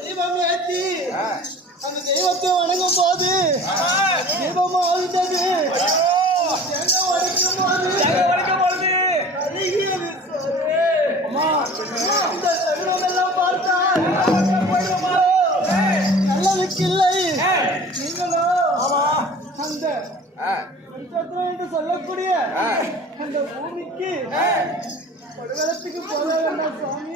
தீபம் ஏற்றி அந்த தெய்வத்தை வணங்கும் போது தீபம் ஆகிட்டது. நல்லதுக்கு இல்லை. நீங்களும் அந்த என்று சொல்லக்கூடிய அந்த பூமிக்கு படுகளத்துக்கு போக வேண்டாம் சுவாமி.